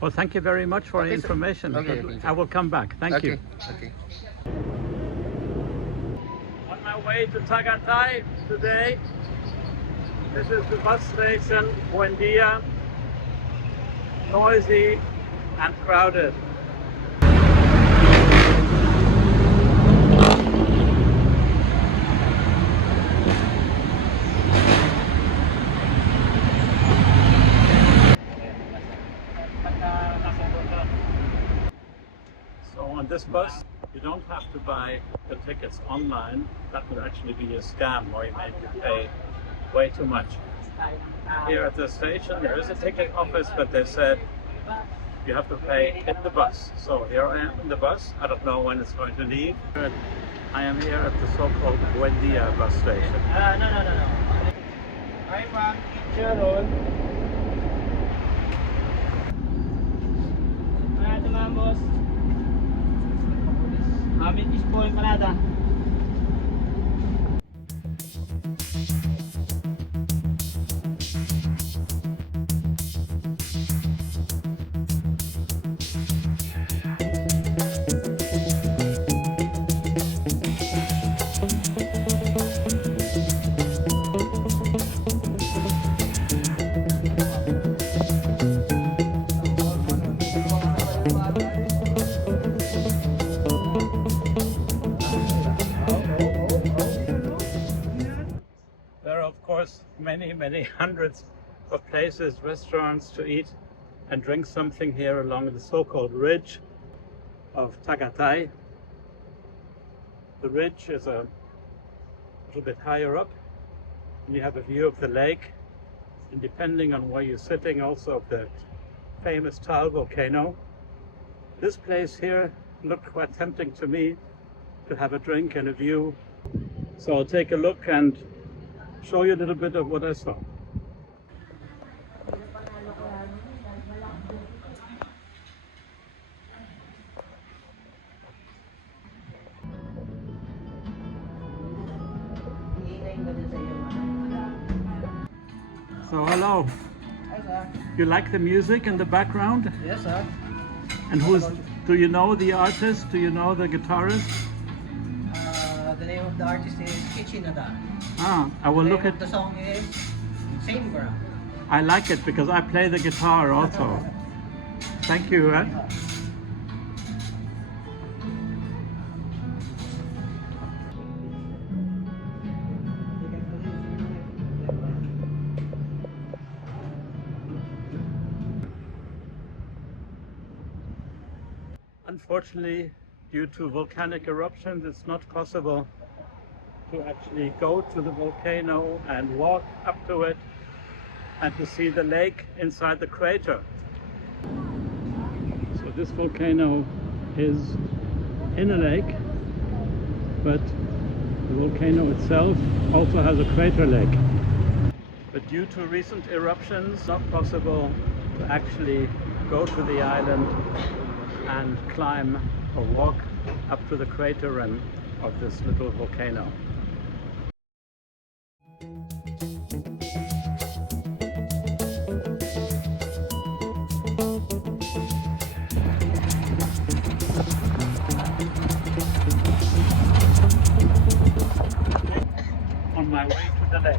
Well, thank you very much for the information. Okay. I will come back. Thank you. Okay. On my way to Tagaytay today. This is the bus station, Buendia. Noisy and crowded. So on this bus, you don't have to buy the tickets online. That would actually be a scam, or you may pay way too much. Here at the station, there is a ticket office, but they said you have to pay in the bus. So here I am in the bus. I don't know when it's going to leave. I am here at the so-called Buendia bus station. No. Hi, ma'am. Sharon. Ito nga, boss. Amin is po yung parada. Many hundreds of places, restaurants to eat and drink something here along the so-called ridge of Tagaytay. The ridge is a little bit higher up, and you have a view of the lake, and depending on where you're sitting, also of the famous Taal Volcano. This place here looked quite tempting to me to have a drink and a view, so I'll take a look and show you a little bit of what I saw. So hello. Hi, sir. You like the music in the background? Yes, sir. And do you know the artist? Do you know the guitarist? The name of the artist is Kichinada. I will look at The song is Same Ground. I like it because I play the guitar also. Thank you. Unfortunately, due to volcanic eruptions, it's not possible to actually go to the volcano and walk up to it and to see the lake inside the crater. So this volcano is in a lake, but the volcano itself also has a crater lake. But due to recent eruptions, it's not possible to actually go to the island and climb or walk up to the crater rim of this little volcano. On my way to the lake.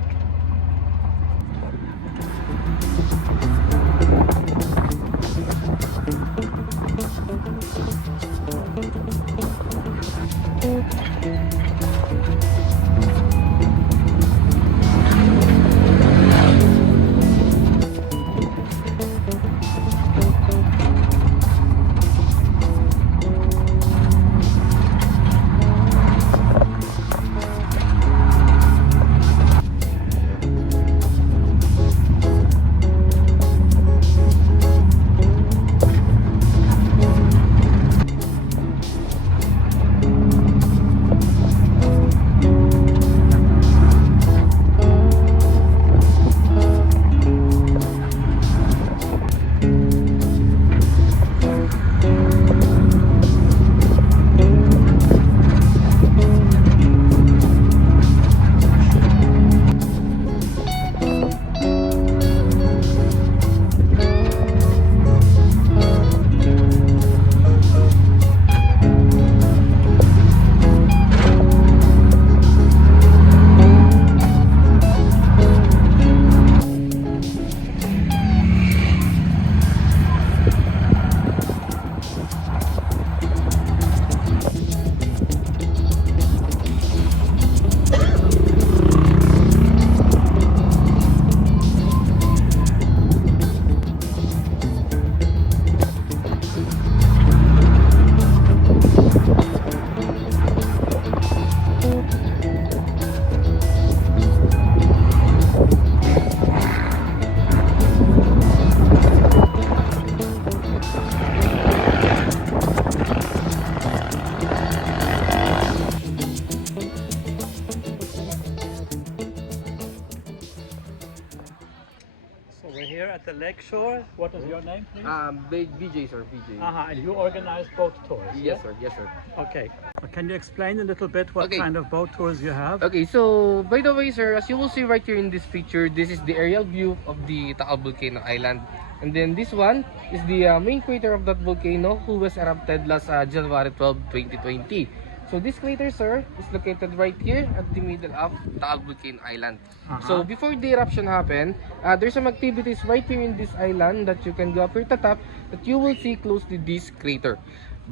Lakeshore. What is your name, please? BJ, sir, BJ. And you organize boat tours? Yes, sir. Yes, sir. Okay. Can you explain a little bit what Okay. kind of boat tours you have? Okay, so by the way, sir, as you will see right here in this picture, this is the aerial view of the Taal Volcano Island. And then this one is the main crater of that volcano who was erupted last January 12, 2020. So this crater, sir, is located right here at the middle of Taal Volcano Island. So before the eruption happened, there's some activities right here in this island that you can go up here to top that you will see close to this crater.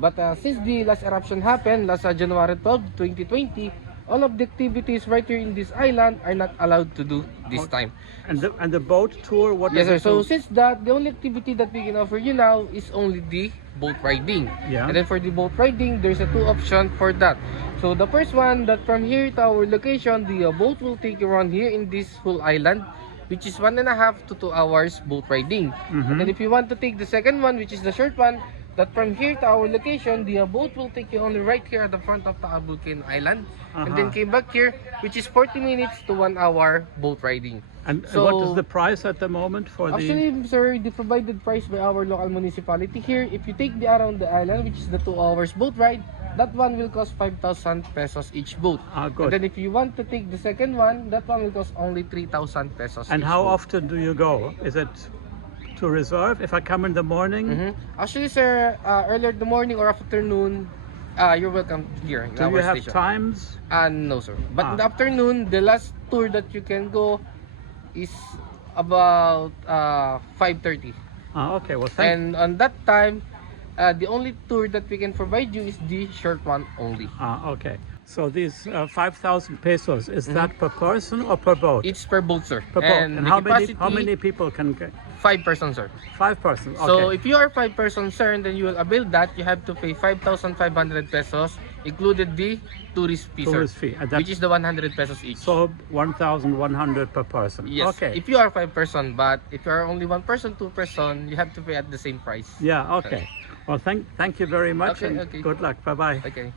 But since the last eruption happened last January 12, 2020, all of the activities right here in this island are not allowed to do this time. And the boat tour, what Yes, does sir. it So do? since that, the only activity that we can offer you now is only the boat riding. Yeah. And then for the boat riding, there's a two option for that. So the first one, that from here to our location, the boat will take you around here in this whole island, which is 1.5 to 2 hours boat riding. And then if you want to take the second one, which is the short one, that from here to our location, the boat will take you only right here at the front of Taal Volcano Island, and then came back here, which is 40 minutes to 1 hour boat riding. And So- what is the price at the moment for Actually, sir, the provided price by our local municipality here, if you take the around the island, which is the 2 hours boat ride, that one will cost 5,000 pesos each boat. good. And then if you want to take the second one, that one will cost only 3,000 pesos And each how boat. often do you go? Is it to reserve? If I come in the morning, Actually, sir, earlier in the morning or afternoon, you're welcome here in do our you have station. times? No, sir. But in the afternoon, the last tour that you can go is about 5:30. Okay, well, And on that time, the only tour that we can provide you is the short one only. okay. So these 5,000 pesos, is that per person or per boat? It's per boat, sir. Per boat. And And the how capacity, many people can get? 5 persons, sir. 5 persons. Okay. So if you are 5 persons, sir, and then you will avail that, you have to pay 5,500 pesos, included the tourist fee, Tourist sir, fee. And that's which is the 100 pesos each. so 1,100 per person. Yes, Okay. if you are 5 person, but if you are only 1 person, 2 person, you have to pay at the same price. Yeah. Okay. Well, thank you very much, Okay, and okay. good luck. Bye bye. Okay.